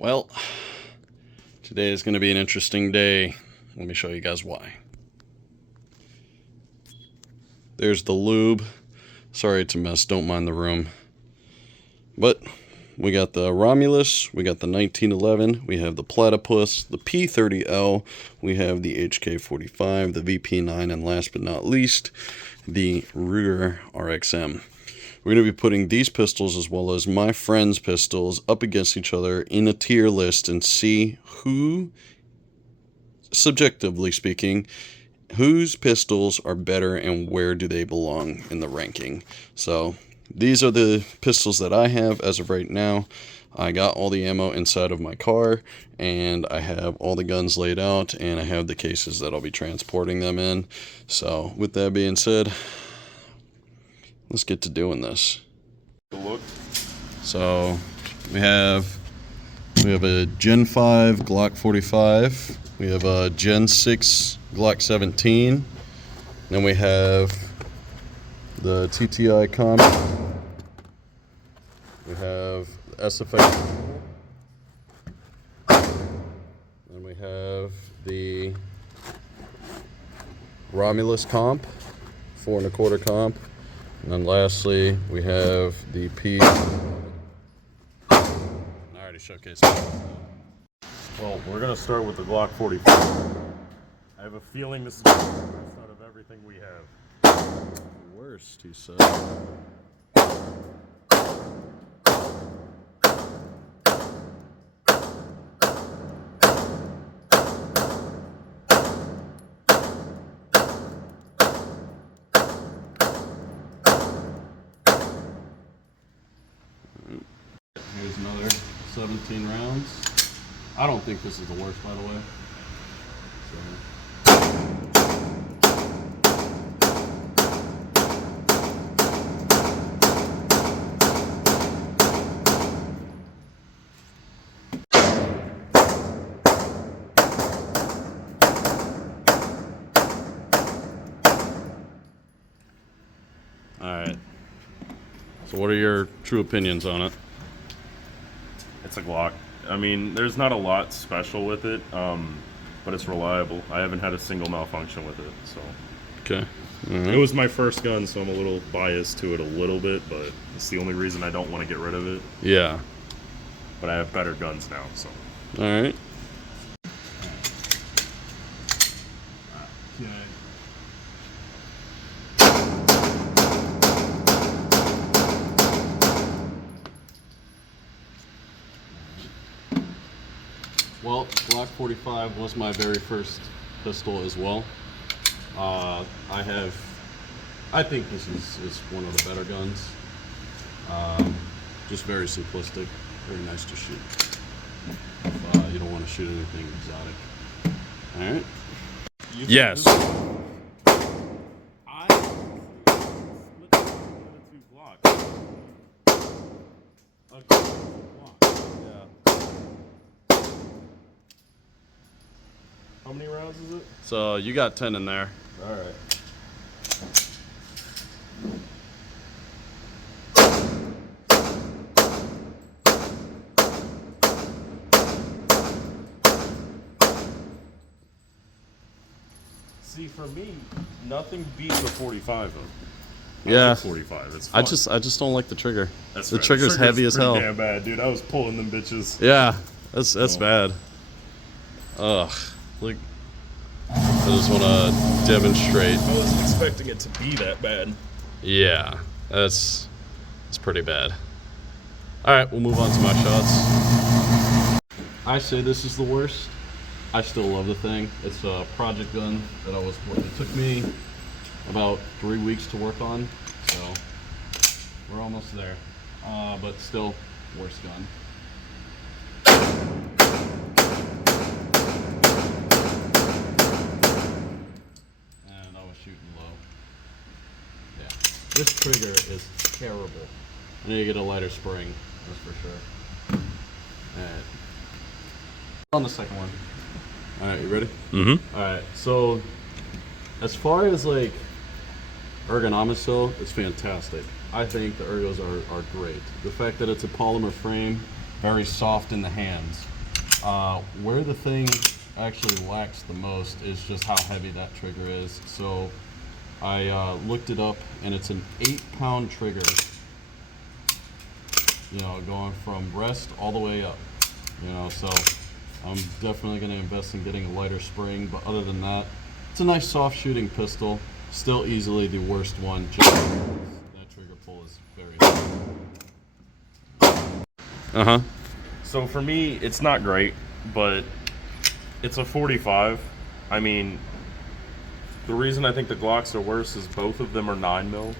Well, today is going to be an interesting day. Let me show you guys why. There's the lube. Sorry it's a mess, don't mind the room. But we got the Romulus, we got the 1911, we have the Platypus, the P30L, we have the HK45, the VP9, and last but not least, the Ruger RXM. We're going to be putting these pistols as well as my friend's pistols up against each other in a tier list and see who, subjectively speaking, whose pistols are better and where do they belong in the ranking. So these are the pistols that I have as of right now. I got all the ammo inside of my car, and I have all the guns laid out, and I have the cases that I'll be transporting them in. So with that being said, let's get to doing this. Look. So we have a Gen 5 Glock 45. We have a Gen 6 Glock 17. Then we have the TTI Comp. We have the SFX. Then we have the Romulus Comp, 4 1/4 Comp. And then lastly, we have the P. I already showcased it. Well, we're gonna start with the Glock 45. I have a feeling this is the worst out of everything we have. Worst, he said. Here's another 17 rounds. I don't think this is the worst, by the way. Alright. So what are your true opinions on it? It's a Glock. I mean, there's not a lot special with it, but it's reliable. I haven't had a single malfunction with it, so. Okay. It was my first gun, so I'm a little biased to it a little bit, but it's the only reason I don't want to get rid of it. Yeah. But I have better guns now, so. Alright. Okay. Well, Glock 45 was my very first pistol as well. I think this is one of the better guns. Just very simplistic, very nice to shoot. If you don't want to shoot anything exotic. All right. Yes. How many rounds is it? So you got 10 in there. All right. See, for me, nothing beats a 45 though. Yeah. 45. It's fun. I just don't like the trigger. That's the right. trigger's heavy as hell. Damn bad, dude. I was pulling them bitches. Yeah, that's bad. Ugh. Like, I just want to demonstrate. I wasn't expecting it to be that bad. Yeah, it's pretty bad. All right, we'll move on to my shots. I say this is the worst. I still love the thing. It's a project gun that it took me about 3 weeks to work on, so we're almost there. But still, worst gun. And I was shooting low. Yeah, this trigger is terrible. I need to get a lighter spring, that's for sure. Alright. On the second one. Alright, you ready? Mm-hmm. Alright, so as far as like ergonomics go, it's fantastic. I think the ergos are great. The fact that it's a polymer frame very soft in the hands. Where the thing actually lacks the most is just how heavy that trigger is. So I looked it up, and it's an 8-pound trigger, you know, going from rest all the way up, you know, so I'm definitely going to invest in getting a lighter spring, but other than that, it's a nice soft shooting pistol. Still easily the worst one, just that trigger pull is very hard. So for me, it's not great, but it's a 45. I mean, the reason I think the Glocks are worse is both of them are 9mm.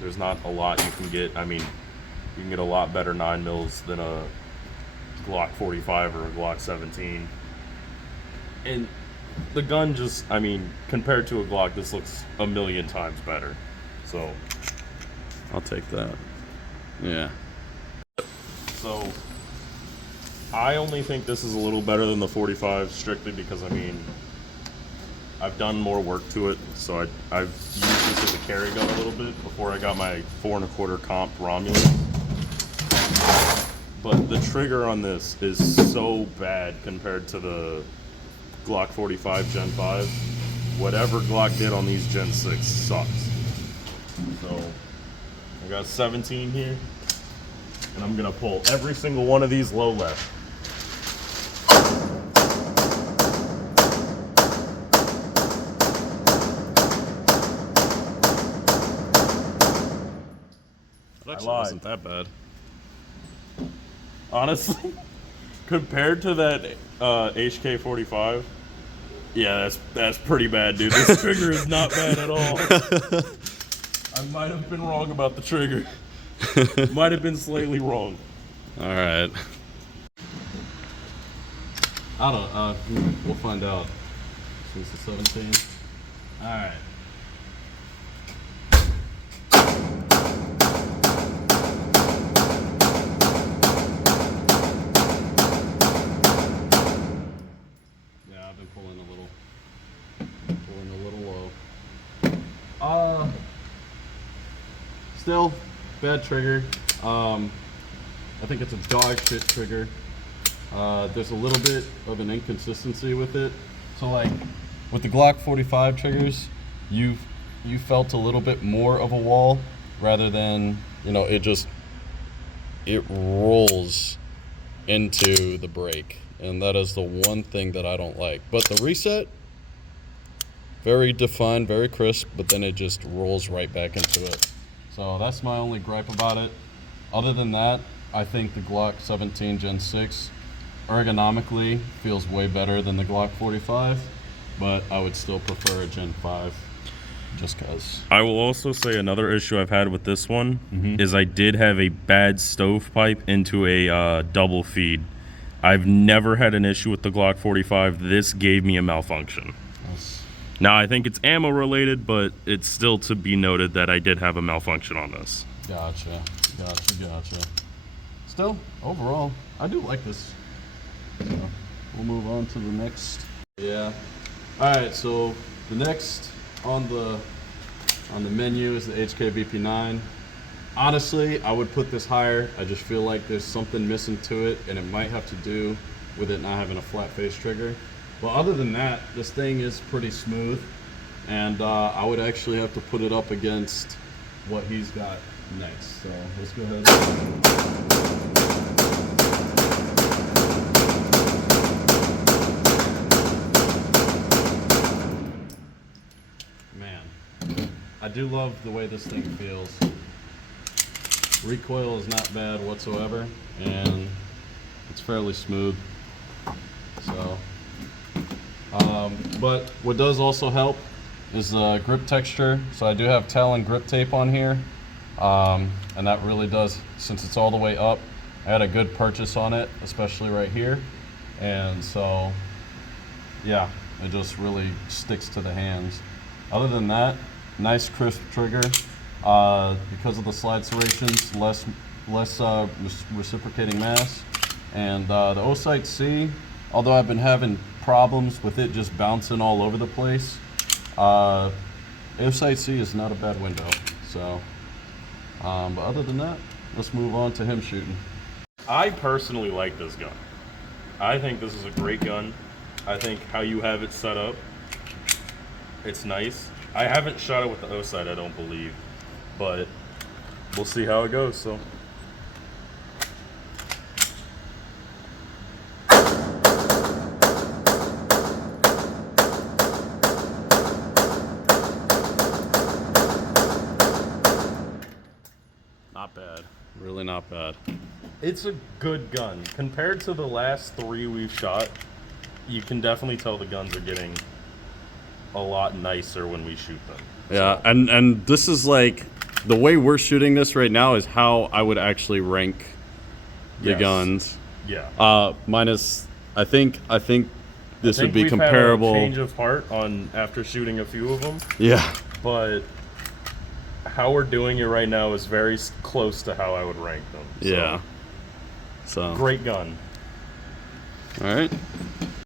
There's not a lot you can get. I mean, you can get a lot better 9mm than a Glock 45 or a Glock 17. And the gun just, I mean, compared to a Glock, this looks a million times better. So, I'll take that. Yeah. So, I only think this is a little better than the 45 strictly because, I mean, I've done more work to it. So I've used this as a carry gun a little bit before I got my 4 1/4 comp Romulus. But the trigger on this is so bad compared to the Glock 45 Gen 5. Whatever Glock did on these Gen 6 sucks. So I got 17 here, and I'm gonna pull every single one of these low left. It actually lied. wasn't that bad. Honestly, compared to that HK45, yeah, that's pretty bad, dude. This trigger is not bad at all. I might have been wrong about the trigger. Might have been slightly wrong. All right. I don't. We'll find out. Since the 17. All right. Yeah, I've been pulling a little low. Still bad trigger. I think it's a dog shit trigger. There's a little bit of an inconsistency with it. So like with the Glock 45 triggers, you felt a little bit more of a wall rather than, you know, it rolls into the break. And that is the one thing that I don't like. But the reset, very defined, very crisp, but then it just rolls right back into it. So that's my only gripe about it. Other than that, I think the Glock 17 Gen 6 ergonomically feels way better than the Glock 45, but I would still prefer a Gen 5 just because. I will also say another issue I've had with this one is I did have a bad stovepipe into a double feed. I've never had an issue with the Glock 45. This gave me a malfunction. Now, I think it's ammo related, but it's still to be noted that I did have a malfunction on this. Gotcha. Still, overall, I do like this. So, we'll move on to the next. Yeah. All right, so the next on the menu is the HK VP9. Honestly, I would put this higher. I just feel like there's something missing to it, and it might have to do with it not having a flat face trigger. But other than that, this thing is pretty smooth, and I would actually have to put it up against what he's got next. So let's go ahead. Man, I do love the way this thing feels. Recoil is not bad whatsoever, and it's fairly smooth. So, but what does also help is the grip texture. So I do have Talon grip tape on here, and that really does, since it's all the way up, I had a good purchase on it, especially right here. And so, yeah, it just really sticks to the hands. Other than that, nice crisp trigger. Because of the slide serrations, less reciprocating mass. And the Osite C, although I've been having problems with it just bouncing all over the place, Osite C is not a bad window. So, but other than that, let's move on to him shooting. I personally like this gun. I think this is a great gun. I think how you have it set up, it's nice. I haven't shot it with the O sight, I don't believe, but we'll see how it goes. So. Not bad. Really not bad. It's a good gun. Compared to the last 3 we've shot, you can definitely tell the guns are getting a lot nicer when we shoot them. Yeah, and this is like, the way we're shooting this right now is how I would actually rank the Yes. guns. Yeah. Minus, I think this I would think be we've comparable. Had a change of heart on after shooting a few of them, Yeah. but how we're doing it right now is very close to how I would rank them. So, Yeah. So. great gun. All right.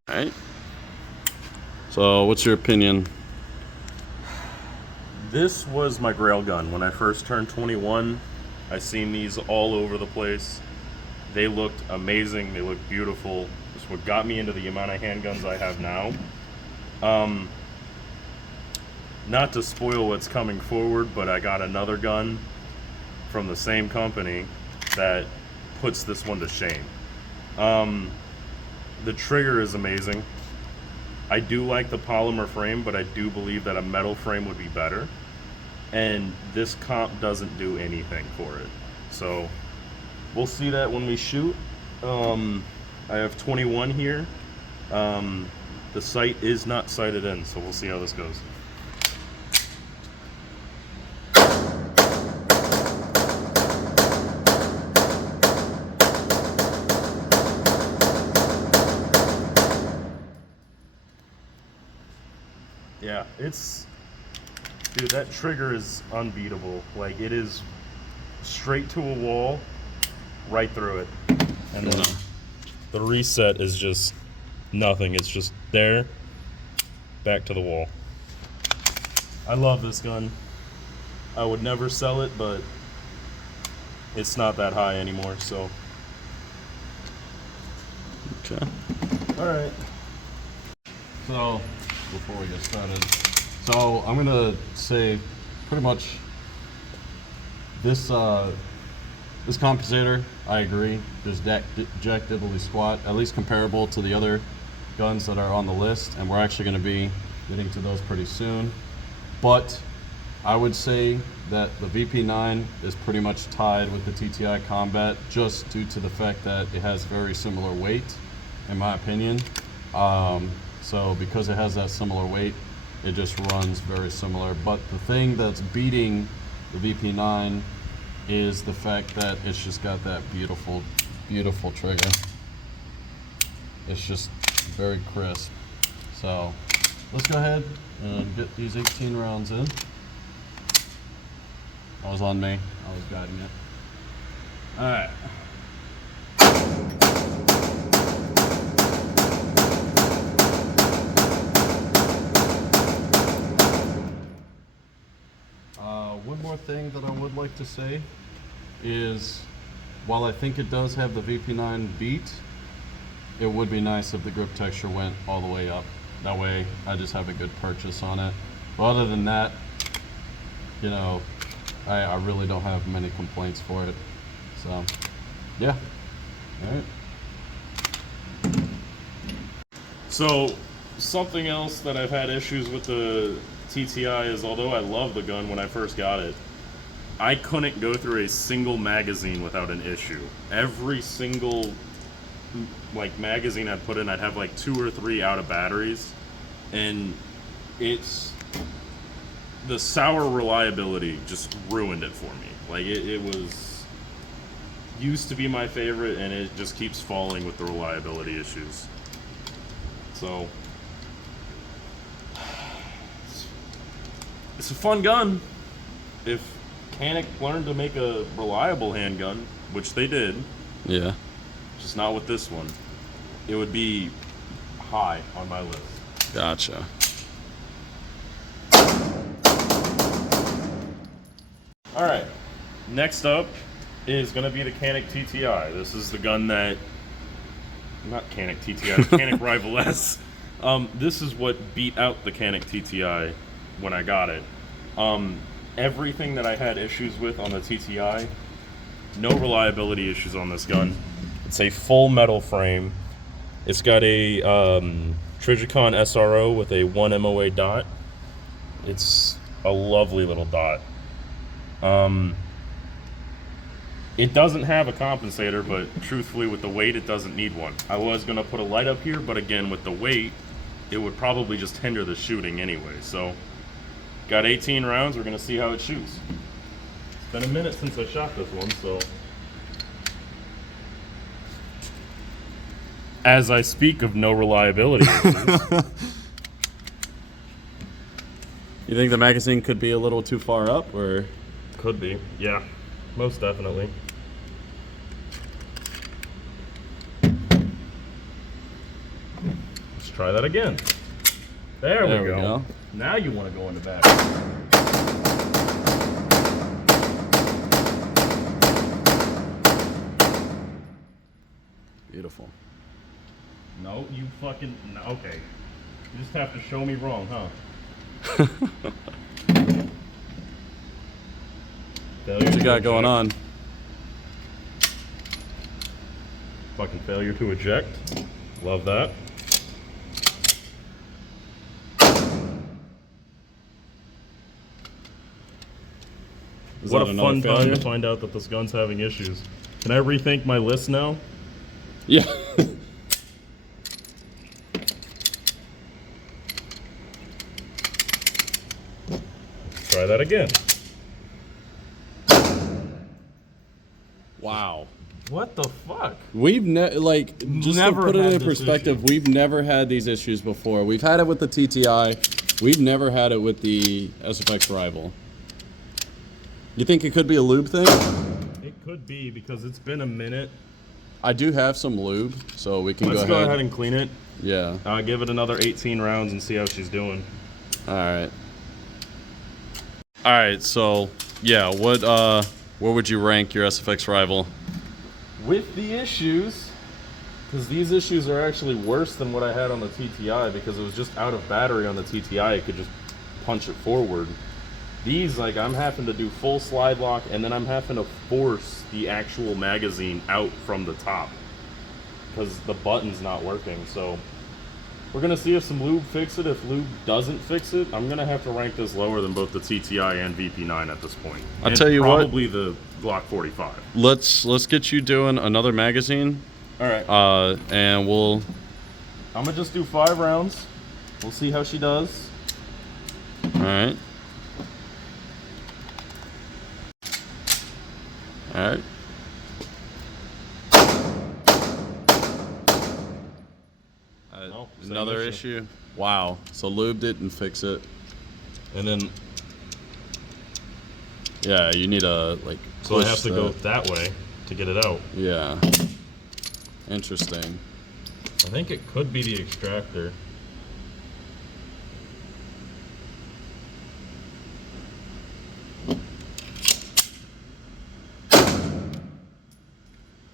All right. So, what's your opinion? This was my grail gun. When I first turned 21, I seen these all over the place. They looked amazing. They looked beautiful. This is what got me into the amount of handguns I have now. Not to spoil what's coming forward, but I got another gun from the same company that puts this one to shame. The trigger is amazing. I do like the polymer frame, but I do believe that a metal frame would be better. And this comp doesn't do anything for it. So we'll see that when we shoot. I have 21 here. The sight is not sighted in, so we'll see how this goes. Yeah, dude, that trigger is unbeatable. Like, it is straight to a wall, right through it. And then the reset is just nothing. It's just there, back to the wall. I love this gun. I would never sell it, but it's not that high anymore, so. Okay. All right. So, before we get started, so I'm gonna say pretty much this this compensator, I agree, is jack diddly squat, at least comparable to the other guns that are on the list, and we're actually going to be getting to those pretty soon. But I would say that the VP9 is pretty much tied with the TTI Combat, just due to the fact that it has very similar weight, in my opinion. So because it has that similar weight, it just runs very similar. But the thing that's beating the VP9 is the fact that it's just got that beautiful, beautiful trigger. It's just very crisp. So let's go ahead and get these 18 rounds in. That was on me. I was guiding it. All right. One more thing that I would like to say is, while I think it does have the VP9 beat, it would be nice if the grip texture went all the way up. That way I just have a good purchase on it. But other than that, you know, I really don't have many complaints for it. So, yeah. All right. So, something else that I've had issues with the TTI is, although I love the gun when I first got it, I couldn't go through a single magazine without an issue. Every single like magazine I'd put in, I'd have like 2 or 3 out of batteries, and it's the sour reliability just ruined it for me. Like it was used to be my favorite, and it just keeps falling with the reliability issues. So it's a fun gun. If Canik learned to make a reliable handgun, which they did, Yeah. just not with this one, it would be high on my list. Gotcha. All right, next up, is going to be the Canik TTI. This is the gun that, not Canik TTI, the Canik Rival S. This is what beat out the Canik TTI when I got it. Everything that I had issues with on the TTI, no reliability issues on this gun. It's a full metal frame. It's got a Trijicon SRO with a 1 MOA dot. It's a lovely little dot. It doesn't have a compensator, but truthfully with the weight it doesn't need one. I was going to put a light up here, but again with the weight it would probably just hinder the shooting anyway. So got 18 rounds, we're going to see how it shoots. It's been a minute since I shot this one, so as I speak of no reliability issues, You think the magazine could be a little too far up, or? could be, yeah, most definitely. Let's try that again. There we go. Now you want to go in the back. Beautiful. No, you fucking, no, okay. You just have to show me wrong, huh? What you got going on? Fucking failure to eject. Love that. What a fun time to find out that this gun's having issues. Can I rethink my list now? Yeah. Try that again. Wow. What the fuck? We've just Never to put it had in this perspective, issue. we've never had these issues before. We've had it with the TTI. We've never had it with the SFX Rival. You think it could be a lube thing? It could be because it's been a minute. I do have some lube, so we can Let's go ahead and clean it. Yeah. Give it another 18 rounds and see how she's doing. All right. All right. So, yeah, where would you rank your SFX Rival? With the issues, because these issues are actually worse than what I had on the TTI because it was just out of battery on the TTI. It could just punch it forward. These, like, I'm having to do full slide lock, and then I'm having to force the actual magazine out from the top because the button's not working. So we're gonna see if some lube fix it. If lube doesn't fix it, I'm gonna have to rank this lower than both the TTI and VP9 at this point. I'll tell you what. Probably the Glock 45. Let's get you doing another magazine, All right. and we'll. I'm gonna just do 5 rounds. We'll see how she does. All right. All right. No, same Another issue. Wow. So lube didn't fix it. And then, Yeah, you need a so I push have to go that way to get it out. Yeah. Interesting. I think it could be the extractor.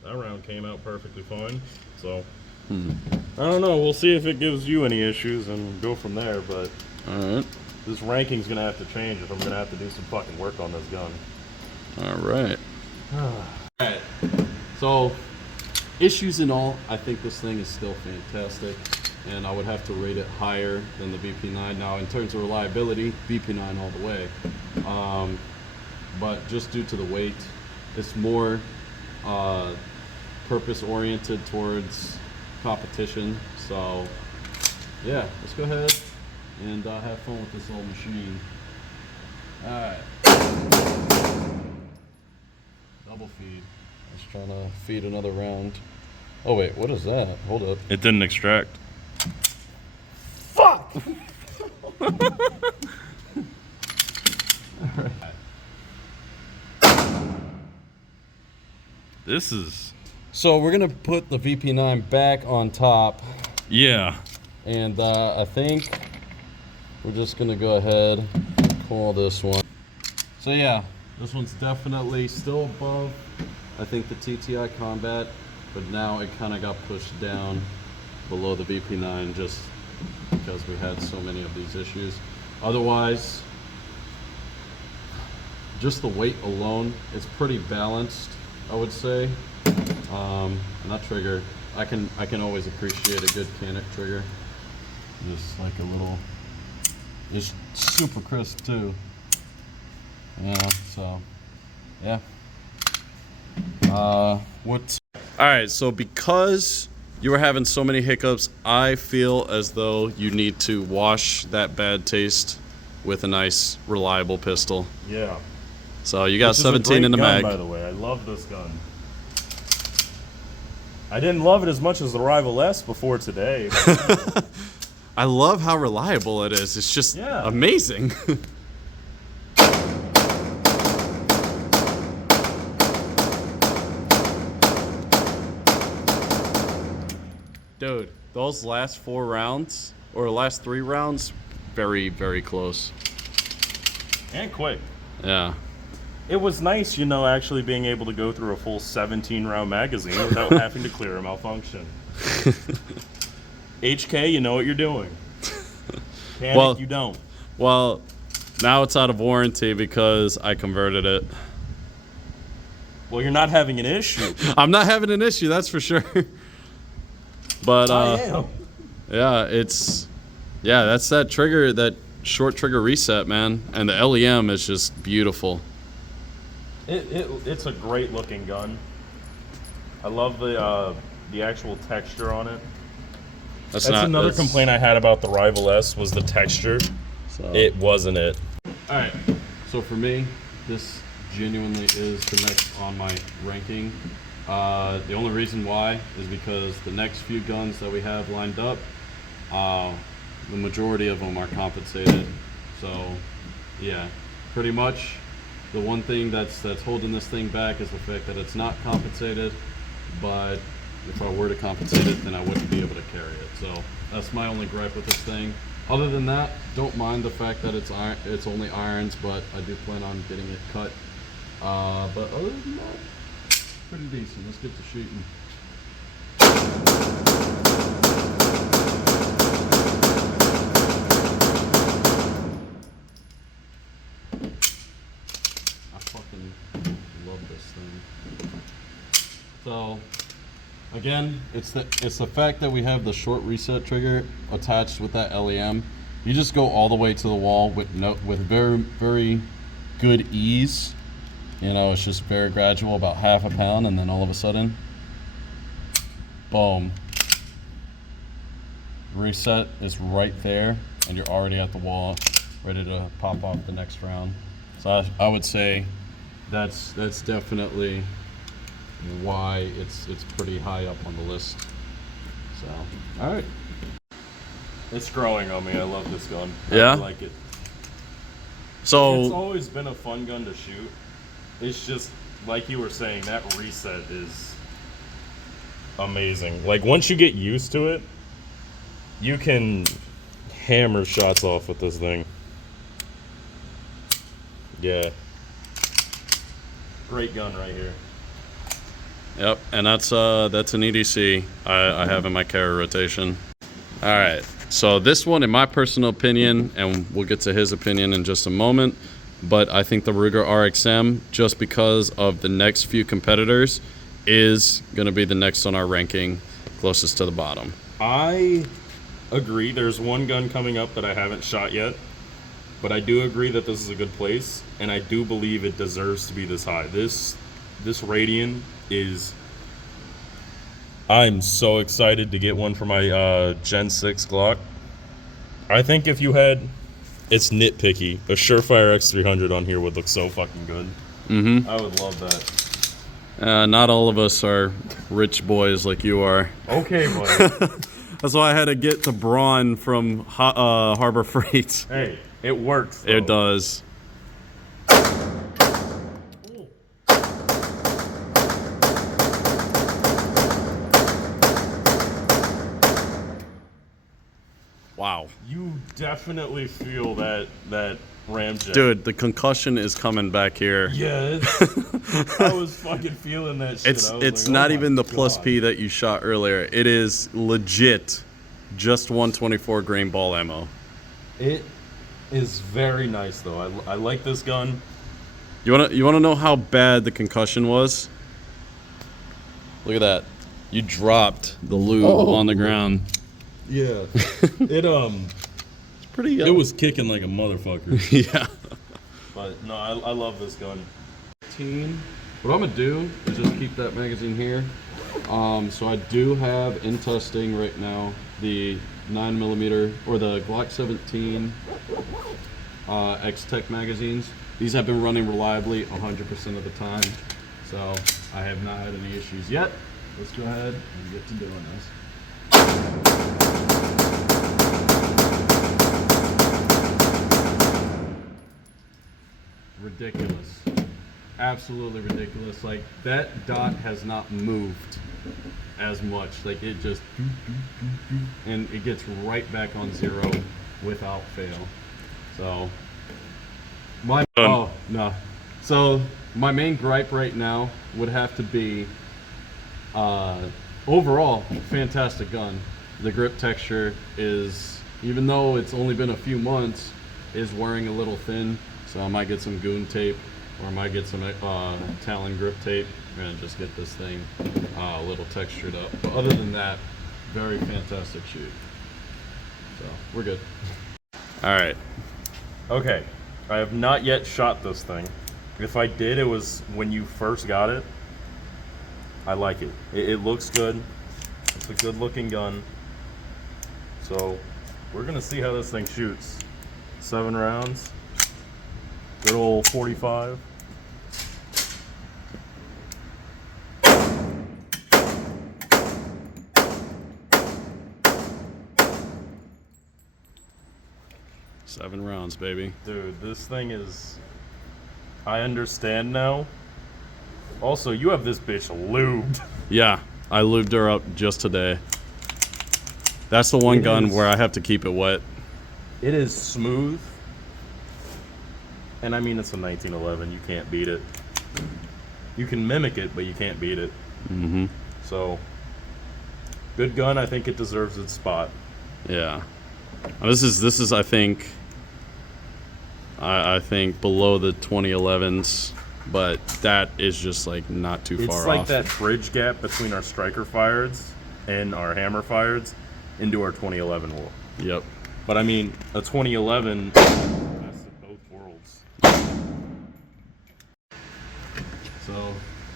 That round came out perfectly fine, so I don't know. We'll see if it gives you any issues and go from there. But All right. this ranking's gonna have to change if I'm gonna have to do some fucking work on this gun. All right. Alright. So, issues and all, I think this thing is still fantastic, and I would have to rate it higher than the VP9. Now, in terms of reliability, VP9 all the way. But just due to the weight, it's more purpose-oriented towards competition. So, yeah, let's go ahead and have fun with this old machine. Alright. Double feed. I was trying to feed another round. Oh wait, what is that? Hold up. It didn't extract. Fuck! This is, So we're gonna put the VP9 back on top, yeah. and I think we're just gonna go ahead and call this one. So yeah, This one's definitely still above, I think, the TTI Combat, but now it kind of got pushed down below the VP9 just because we had so many of these issues. Otherwise, just the weight alone, it's pretty balanced, I would say. And that trigger, I can always appreciate a good Canik trigger. Just like a little, it's super crisp too. Yeah, so, yeah. What's... Alright, so because you were having so many hiccups, I feel as though you need to wash that bad taste with a nice, reliable pistol. Yeah. So you got Which is a 17 in the great gun, mag. by the way. I love this gun. I didn't love it as much as the Rival S before today. But I love how reliable it is. It's just Yeah. amazing. Dude, those last 4 rounds, or last 3 rounds, very, very close. and quick. Yeah. It was nice, you know, actually being able to go through a full 17-round magazine without having to clear a malfunction. HK, you know what you're doing. Canik, Well- you don't. Well, now it's out of warranty because I converted it. Well, you're not having an issue. I'm not having an issue, that's for sure. But I am. yeah, that's that trigger, that short trigger reset, man. And the LEM is just beautiful. It's a great looking gun. I love the actual texture on it. That's another complaint I had about the Rival S was the texture. So. It wasn't it. All right. So for me, this genuinely is the next on my ranking. The only reason why is because the next few guns that we have lined up, the majority of them are compensated. So, yeah, pretty much the one thing that's holding this thing back is the fact that it's not compensated. But if I were to compensate it, then I wouldn't be able to carry it. So that's my only gripe with this thing. Other than that, don't mind the fact that it's only irons, but I do plan on getting it cut. But other than that, pretty decent. Let's get to shooting. I fucking love this thing. So, again, it's the fact that we have the short reset trigger attached with that LEM. You just go all the way to the wall with very, very good ease. You know, it's just very gradual, about half a pound, and then all of a sudden, boom. Reset is right there, and you're already at the wall, ready to pop off the next round. So I would say that's definitely why it's pretty high up on the list. So, all right. It's growing on me. I love this gun. Yeah? I like it. So It's always been a fun gun to shoot. It's just, like you were saying, that reset is amazing. Like, once you get used to it, you can hammer shots off with this thing. Yeah. Great gun right here. Yep, and that's an EDC I have in my carry rotation. All right, so this one, in my personal opinion, and we'll get to his opinion in just a moment, but I think the Ruger RXM, just because of the next few competitors, is going to be the next on our ranking, closest to the bottom. I agree. There's one gun coming up that I haven't shot yet, but I do agree that this is a good place, and I do believe it deserves to be this high. This Radian is... I'm so excited to get one for my Gen 6 Glock. I think if you had... It's nitpicky. A Surefire X300 on here would look so fucking good. Mm-hmm. I would love that. Not all of us are rich boys like you are. Okay, buddy. That's why I had to get the Braun from Harbor Freight. Hey, it works, though. It does. Wow. You definitely feel that ramjet. Dude, the concussion is coming back here. Yeah, I was fucking feeling that shit. It's like, not oh even my the plus God. P that you shot earlier. It is legit just 124 grain ball ammo. It is very nice though. I like this gun. You wanna know how bad the concussion was? Look at that. You dropped the lube on the ground. Yeah. It's pretty It was kicking like a motherfucker. yeah. But no, I love this gun. What I'm gonna do is just keep that magazine here. So I do have in testing right now the 9mm or the Glock 17 X-Tech magazines. These have been running reliably 100% of the time, so I have not had any issues yet. Let's go ahead and get to doing this. Ridiculous. Absolutely ridiculous. Like, that dot has not moved as much. Like, it just and it gets right back on zero without fail. So so my main gripe right now would have to be overall fantastic gun. The grip texture is, even though it's only been a few months, is wearing a little thin. So I might get some goon tape, or I might get some Talon grip tape and just get this thing a little textured up. But other than that, very fantastic shoot. So we're good. All right. Okay, I have not yet shot this thing. If I did, it was when you first got it. I like it. It looks good. It's a good looking gun. So we're gonna see how this thing shoots. 7 rounds. Good old 45. Seven rounds, baby. Dude, this thing is... I understand now. Also, you have this bitch lubed. Yeah, I lubed her up just today. That's the one gun where I have to keep it wet. It is smooth. And I mean, it's a 1911. You can't beat it. You can mimic it, but you can't beat it. Mm-hmm. So, good gun. I think it deserves its spot. Yeah. This is I think below the 2011s, but that is just like not too far off. It's like that bridge gap between our striker fireds and our hammer fireds into our 2011 war. Yep. But I mean, a 2011 best of both worlds. So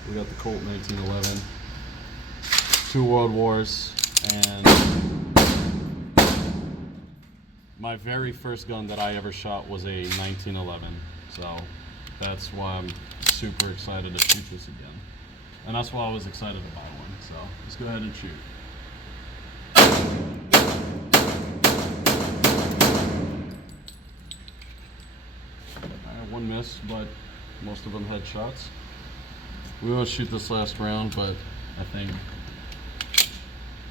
we got the Colt 1911, 2 world wars, and my very first gun that I ever shot was a 1911. So that's why I'm super excited to shoot this again. And that's why I was excited to buy one. So let's go ahead and shoot. I had one miss, but most of them had shots. We won't shoot this last round, but I think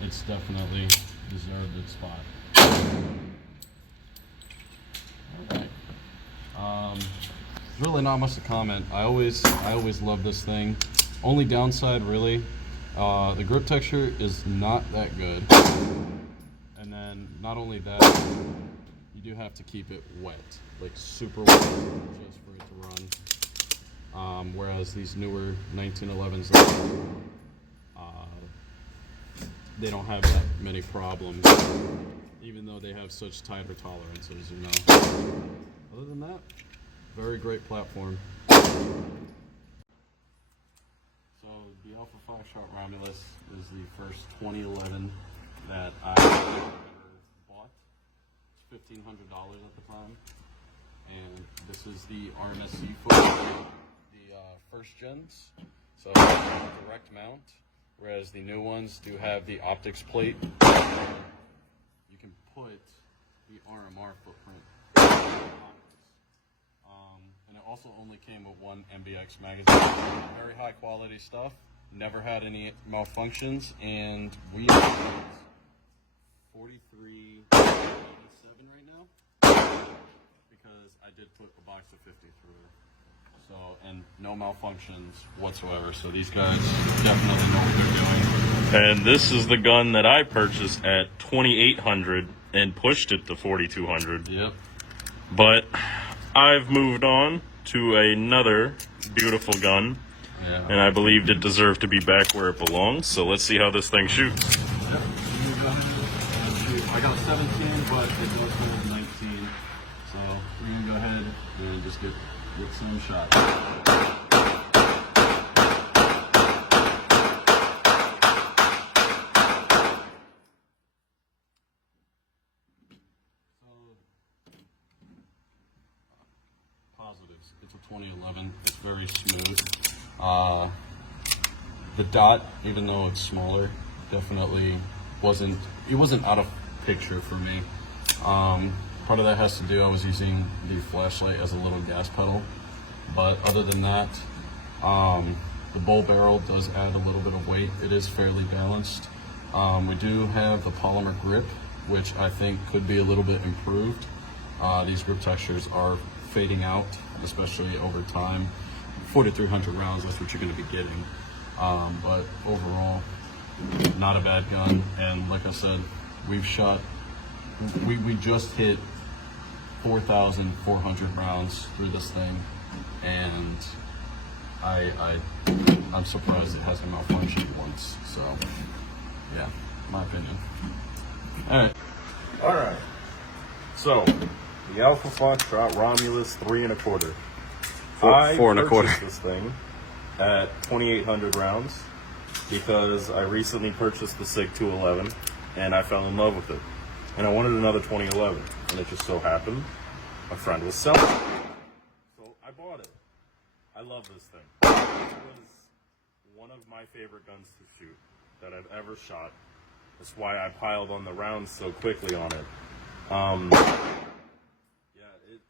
it's definitely deserved its spot. Alright. There's really not much to comment. I always love this thing. Only downside, really, the grip texture is not that good. And then, not only that, you do have to keep it wet, like super wet, just for it to run. Whereas these newer 1911s, they don't have that many problems, even though they have such tighter tolerances, you know. Other than that, very great platform. So the Alpha 5-shot Romulus is the first 2011 that I ever bought. It's $1,500 at the time. And this is the RMSC foot, the first gens. So direct mount, whereas the new ones do have the optics plate. You can put the RMR footprint. And it also only came with one MBX magazine. Very high quality stuff. Never had any malfunctions, and we have 43.87 right now. because I did put a box of 50 through it. So, and no malfunctions whatsoever. So these guys definitely know what they're doing. And this is the gun that I purchased at 2,800 and pushed it to 4,200. Yep. But I've moved on to another beautiful gun, Yeah. and I believed it deserved to be back where it belongs. So let's see how this thing shoots. I got 17, but it does hold 19. So we're gonna go ahead and just get some shots. Positives. It's a 2011. It's very smooth. The dot, even though it's smaller, definitely wasn't out of picture for me. Part of that has to do, I was using the flashlight as a little gas pedal, but other than that, the bowl barrel does add a little bit of weight. It is fairly balanced. We do have the polymer grip, which I think could be a little bit improved. These grip textures are fading out, especially over time. 4,300 rounds, that's what you're going to be getting. But overall, not a bad gun. And like I said, we just hit 4,400 rounds through this thing, and I'm surprised it hasn't malfunctioned once. So, yeah, my opinion. All right. So, the Alpha Foxtrot Romulus 3 1/4. I 4 1/4. purchased this thing at 2,800 rounds because I recently purchased the SIG 211 and I fell in love with it. And I wanted another 2011, and it just so happened a friend was selling it. So I bought it. I love this thing. It was one of my favorite guns to shoot that I've ever shot. That's why I piled on the rounds so quickly on it.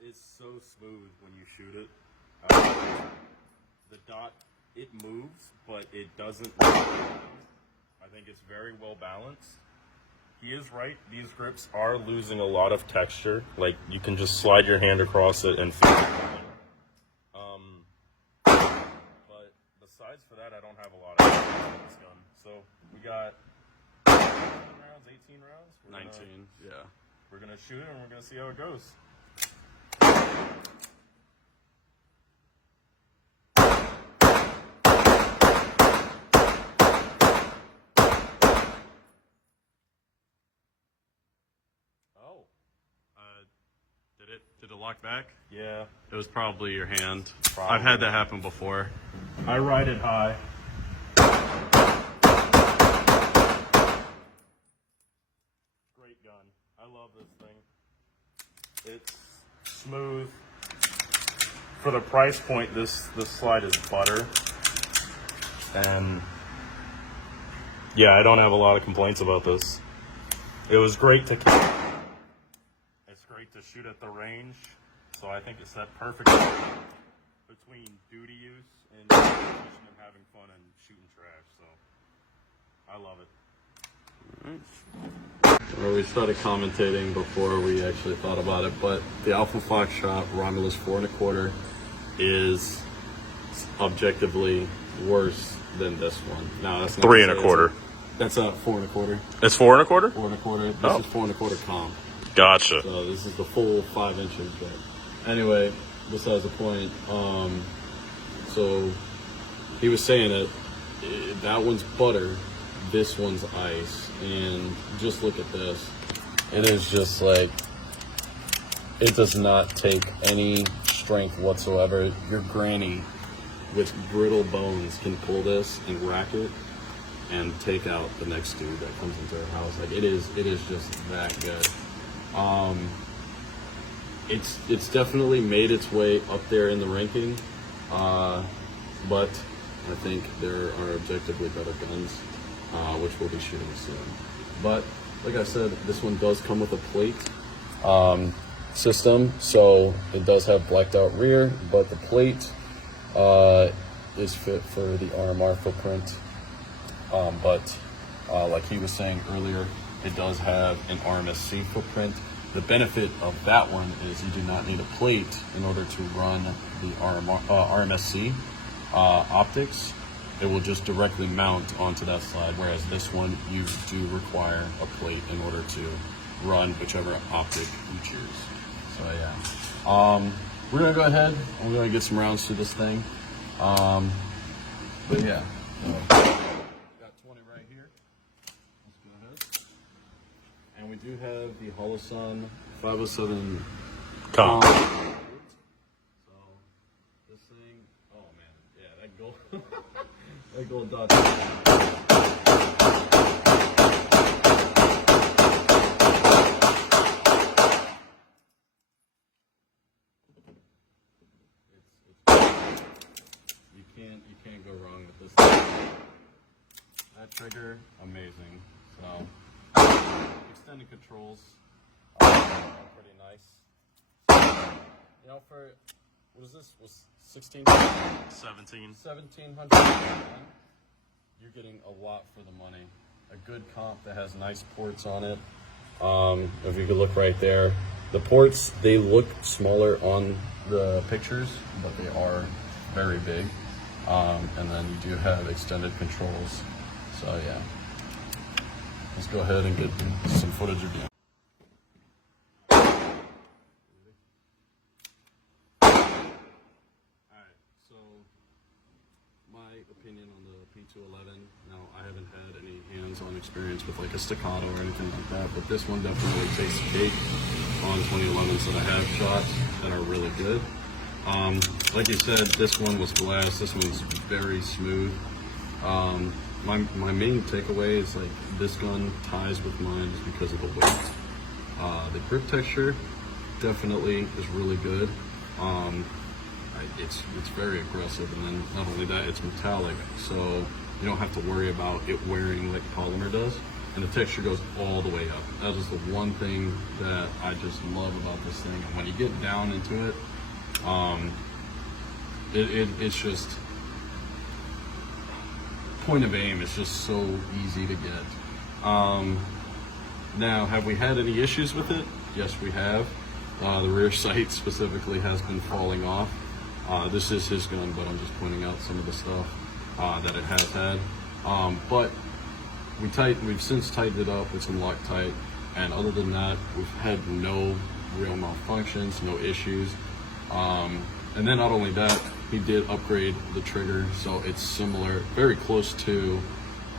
It's so smooth when you shoot it. The dot, it moves, but it doesn't move. I think it's very well balanced. He is right, these grips are losing a lot of texture. Like, you can just slide your hand across it and feel it. But besides for that, I don't have a lot of on this gun. So we got 18 rounds, 18 rounds? 19, yeah. We're gonna shoot it and we're gonna see how it goes. Did it lock back? Yeah. It was probably your hand. Probably. I've had that happen before. I ride it high. Great gun. I love this thing. It's smooth. For the price point, this slide is butter. And yeah, I don't have a lot of complaints about this. It was great to It's great to shoot at the range. So I think it's that perfect between duty use and having fun and shooting trash. So I love it. Well, we started commentating before we actually thought about it, but the Alpha Foxtrot Romulus 4 1/4 is objectively worse than this one. Now that's not 3 to say 1/4. That's a 4 1/4. It's 4 1/4. 4 1/4. This Oh. is 4 1/4 comp. Gotcha. So this is the full 5 inches. But anyway, besides the point. So he was saying that that one's butter, this one's ice, and just look at this. It is just like, it does not take any strength whatsoever. Your granny with brittle bones can pull this and rack it and take out the next dude that comes into her house. Like, it is just that good. It's definitely made its way up there in the ranking, but I think there are objectively better guns, which we'll be shooting soon. But like I said, this one does come with a plate system, so it does have blacked out rear, but the plate is fit for the RMR footprint. But like he was saying earlier, it does have an RMSC footprint, The benefit of that one is you do not need a plate in order to run the RMSC optics. It will just directly mount onto that slide, whereas this one you do require a plate in order to run whichever optic you choose. So yeah, we're gonna go ahead and we're gonna get some rounds to this thing. But yeah, got 20 right here. Let's go ahead. And we do have the Holosun 507 Comp. So this thing, oh man, yeah, that gold, that gold dot. You can't go wrong with this thing. That trigger, amazing. So extended controls are pretty nice. You know, for what is this? Was 1700. You're getting a lot for the money. A good comp that has nice ports on it. If you could look right there, the ports, they look smaller on the pictures, but they are very big. And then you do have extended controls. So yeah, let's go ahead and get some footage again. Alright, so my opinion on the P211, now I haven't had any hands-on experience with like a staccato or anything like that, but this one definitely takes the cake on 2011s that I have shot that are really good. Like you said, this one was glass. This one's very smooth. My main takeaway is like this gun ties with mine is because of the weight. The grip texture definitely is really good. It's very aggressive, and then not only that, it's metallic, so you don't have to worry about it wearing like polymer does. And the texture goes all the way up. That is the one thing that I just love about this thing. And when you get down into it, it's just point of aim is just so easy to get. Now, have we had any issues with it? Yes, we have. The rear sight specifically has been falling off. This is his gun, but I'm just pointing out some of the stuff that it has had. But we've since tightened it up with some Loctite, and other than that, we've had no real malfunctions, no issues. And then not only that, he did upgrade the trigger, so it's similar, very close to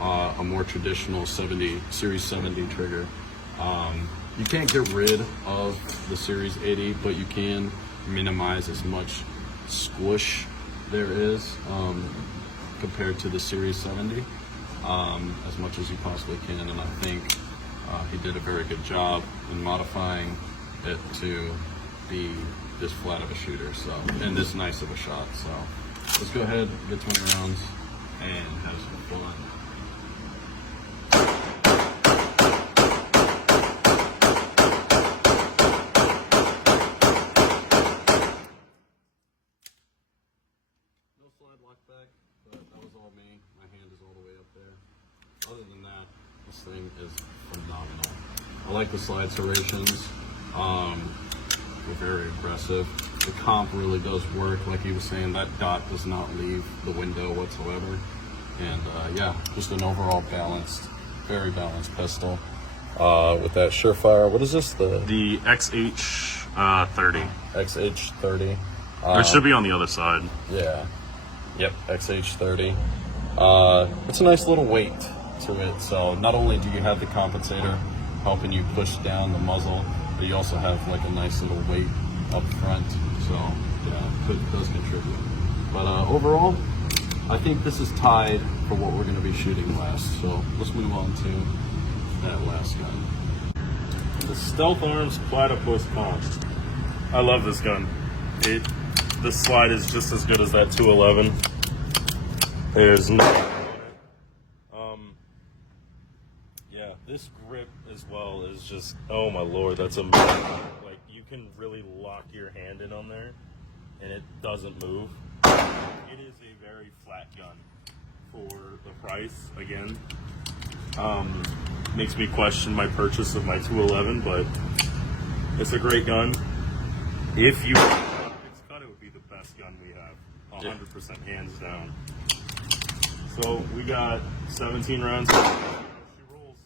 a more traditional Series 70 trigger. You can't get rid of the Series 80, but you can minimize as much squish there is compared to the Series 70, as much as you possibly can. And I think he did a very good job in modifying it to be this flat of a shooter, so, and this nice of a shot. So let's go ahead, get 20 rounds, and have some fun. No slide lock back, but that was all me. My hand is all the way up there. Other than that, this thing is phenomenal. I like the slide serrations. They're very aggressive. The comp really does work. Like he was saying, that dot does not leave the window whatsoever. And yeah, just an overall balanced, very balanced pistol. With that Surefire, what is this? The XH30. XH30. It should be on the other side. Yeah. Yep, XH30. It's a nice little weight to it. So not only do you have the compensator helping you push down the muzzle, but you also have like a nice little weight up front. So yeah, it does contribute. But overall, I think this is tied for what we're going to be shooting last. So let's move on to that last gun. The Stealth Arms Platypus Comp. I love this gun. This slide is just as good as that 211. There's no. Yeah, this grip as well is just, oh my lord, that's amazing. Like, you can really lock your hand in on there, and it doesn't move. It is a very flat gun for the price. Again, makes me question my purchase of my 211, but It's a great gun. If you it's cut, it would be the best gun we have, 100% hands down. So we got 17 rounds. She rolls.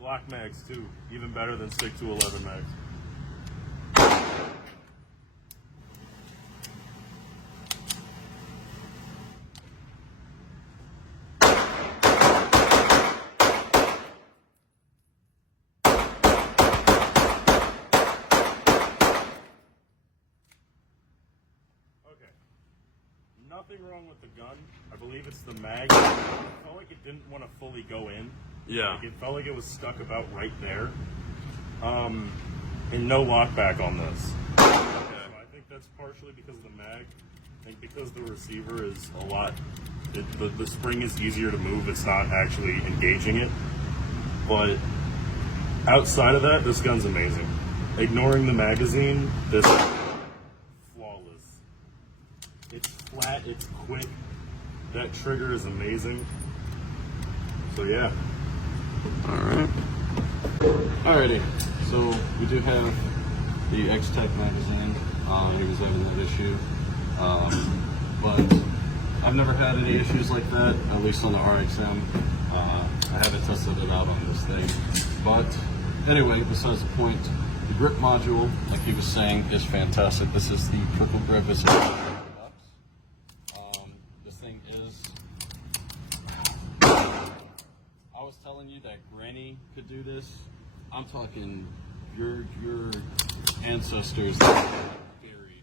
Glock mags too, even better than stick to 11 mags. Nothing wrong with the gun. I believe it's the mag. It felt like it didn't want to fully go in. Yeah. Like it felt like it was stuck about right there. And no lockback on this. Okay. So I think that's partially because of the mag. I think because the receiver is a lot, the spring is easier to move. It's not actually engaging it. But outside of that, this gun's amazing. Ignoring the magazine, this it's flat, it's quick. That trigger is amazing. So yeah. Alright. Alrighty. So we do have the X-Tech magazine. He was having that issue. But I've never had any issues like that, at least on the RXM. I haven't tested it out on this thing. But anyway, besides the point, the grip module, like he was saying, is fantastic. This is the Triple Grip. I was telling you that Granny could do this. I'm talking your ancestors that buried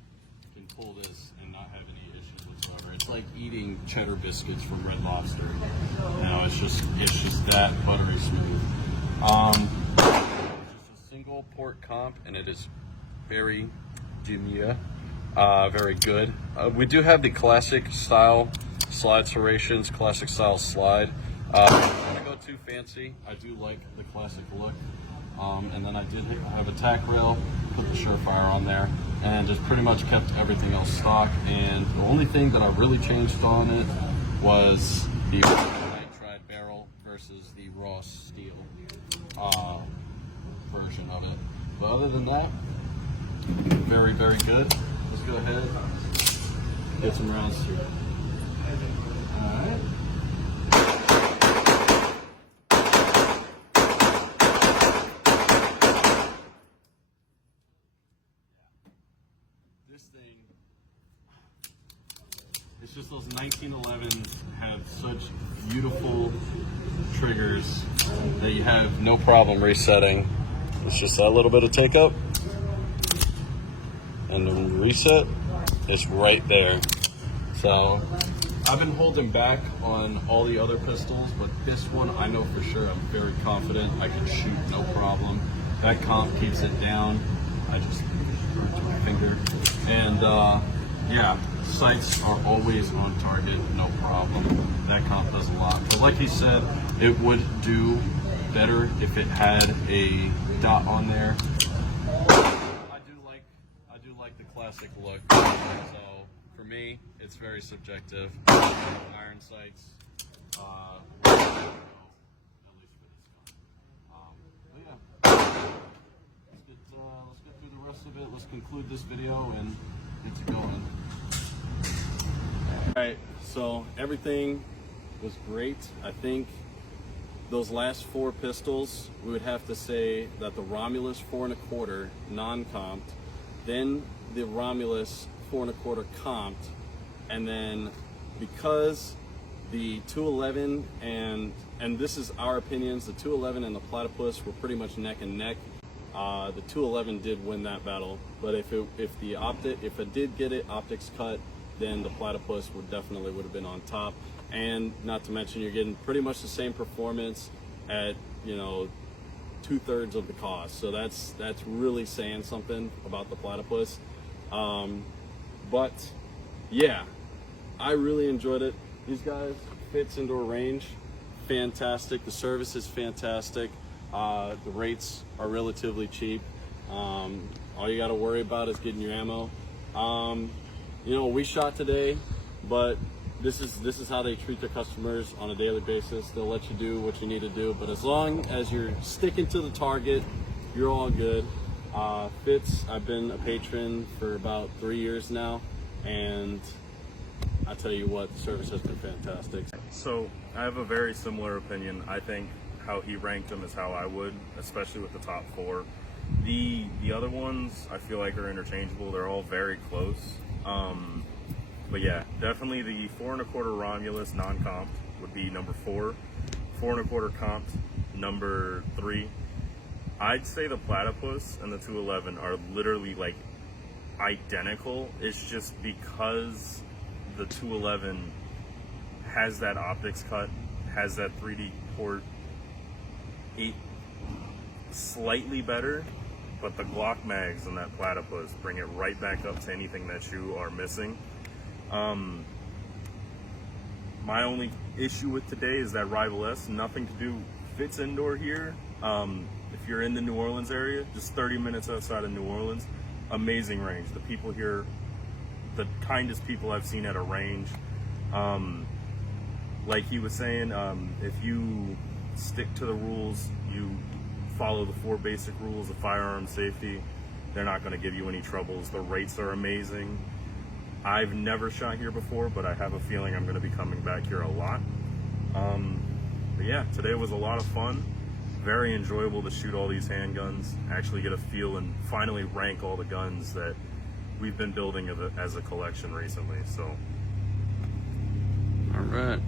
can pull this and not have any issues whatsoever. It's like eating cheddar biscuits from Red Lobster. You know, it's just that buttery smooth. It's just a single port comp, and it is very demure, very good. We do have the classic style slide serrations, classic style slide. If I go too fancy, I do like the classic look. And then I did have a tack rail, put the Surefire on there, and just pretty much kept everything else stock. And the only thing that I really changed on it was the nitride barrel versus the raw steel version of it. But other than that, very, very good. Let's go ahead and get some rounds through. Alright. This thing, it's just those 1911s have such beautiful triggers that you have no problem resetting. It's just that little bit of take up, and then reset is right there. So I've been holding back on all the other pistols, but this one I know for sure. I'm very confident I can shoot no problem. That comp keeps it down. I just screw it to my finger, and yeah, sights are always on target, no problem. That comp does a lot. But like he said, it would do better if it had a dot on there. I do like the classic look. So for me, it's very subjective. Iron sights, at least for this gun. But yeah, let's get through the rest of it. Let's conclude this video and get to going. All right, so everything was great. I think those last four pistols, we would have to say that the Romulus 4 1/4 non-comped, then the Romulus 4 1/4 comped, and then because the 211 and this is our opinions, the 211 and the Platypus were pretty much neck and neck. The 211 did win that battle, but if it did get it optics cut, then the Platypus would have been on top. And not to mention, you're getting pretty much the same performance at 2/3 of the cost. So that's really saying something about the Platypus. But yeah, I really enjoyed it. These guys fits indoor range, fantastic. The service is fantastic. The rates are relatively cheap. All you got to worry about is getting your ammo. We shot today, but this is how they treat their customers on a daily basis. They'll let you do what you need to do, but as long as you're sticking to the target, you're all good. Fitz, I've been a patron for about 3 years now, and I tell you what, the service has been fantastic. So I have a very similar opinion. I think how he ranked them is how I would, especially with the top 4. The other ones I feel like are interchangeable. They're all very close. But yeah, definitely the 4 1/4 Romulus non-comped would be number 4. 4 1/4 comped number 3. I'd say the Platypus and the 211 are literally like identical. It's just because the 211 has that optics cut, has that 3D port, it slightly better, but the Glock mags and that Platypus bring it right back up to anything that you are missing. My only issue with today is that Rival S, nothing to do, fits indoor here. If you're in the New Orleans area, just 30 minutes outside of New Orleans, amazing range. The people here, the kindest people I've seen at a range. Like he was saying, if you stick to the rules, you follow the 4 basic rules of firearm safety, they're not going to give you any troubles. The rates are amazing. I've never shot here before, but I have a feeling I'm going to be coming back here a lot. But yeah, today was a lot of fun. Very enjoyable to shoot all these handguns, actually get a feel and finally rank all the guns that we've been building as a collection recently. So, All right.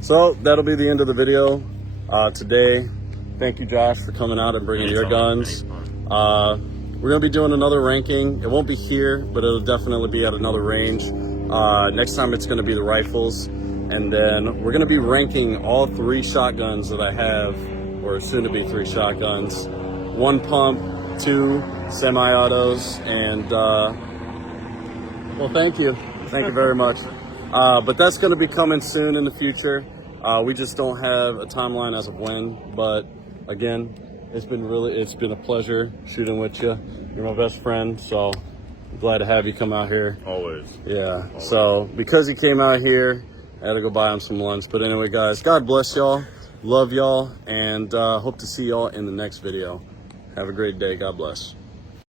So that'll be the end of the video today. Thank you, Josh, for coming out and bringing your guns. We're going to be doing another ranking. It won't be here, but it'll definitely be at another range. Next time it's going to be the rifles. And then we're going to be ranking all 3 shotguns that I have, or soon to be 3 shotguns. 1 pump, 2 semi-autos, and well, thank you. Thank you very much. But that's going to be coming soon in the future. We just don't have a timeline as of when, but again, it's been a pleasure shooting with you. You're my best friend, so I'm glad to have you come out here. always. Yeah, so because he came out here, I had to go buy him some lunch. But anyway, guys, God bless y'all. Love y'all, and hope to see y'all in the next video. Have a great day. God bless.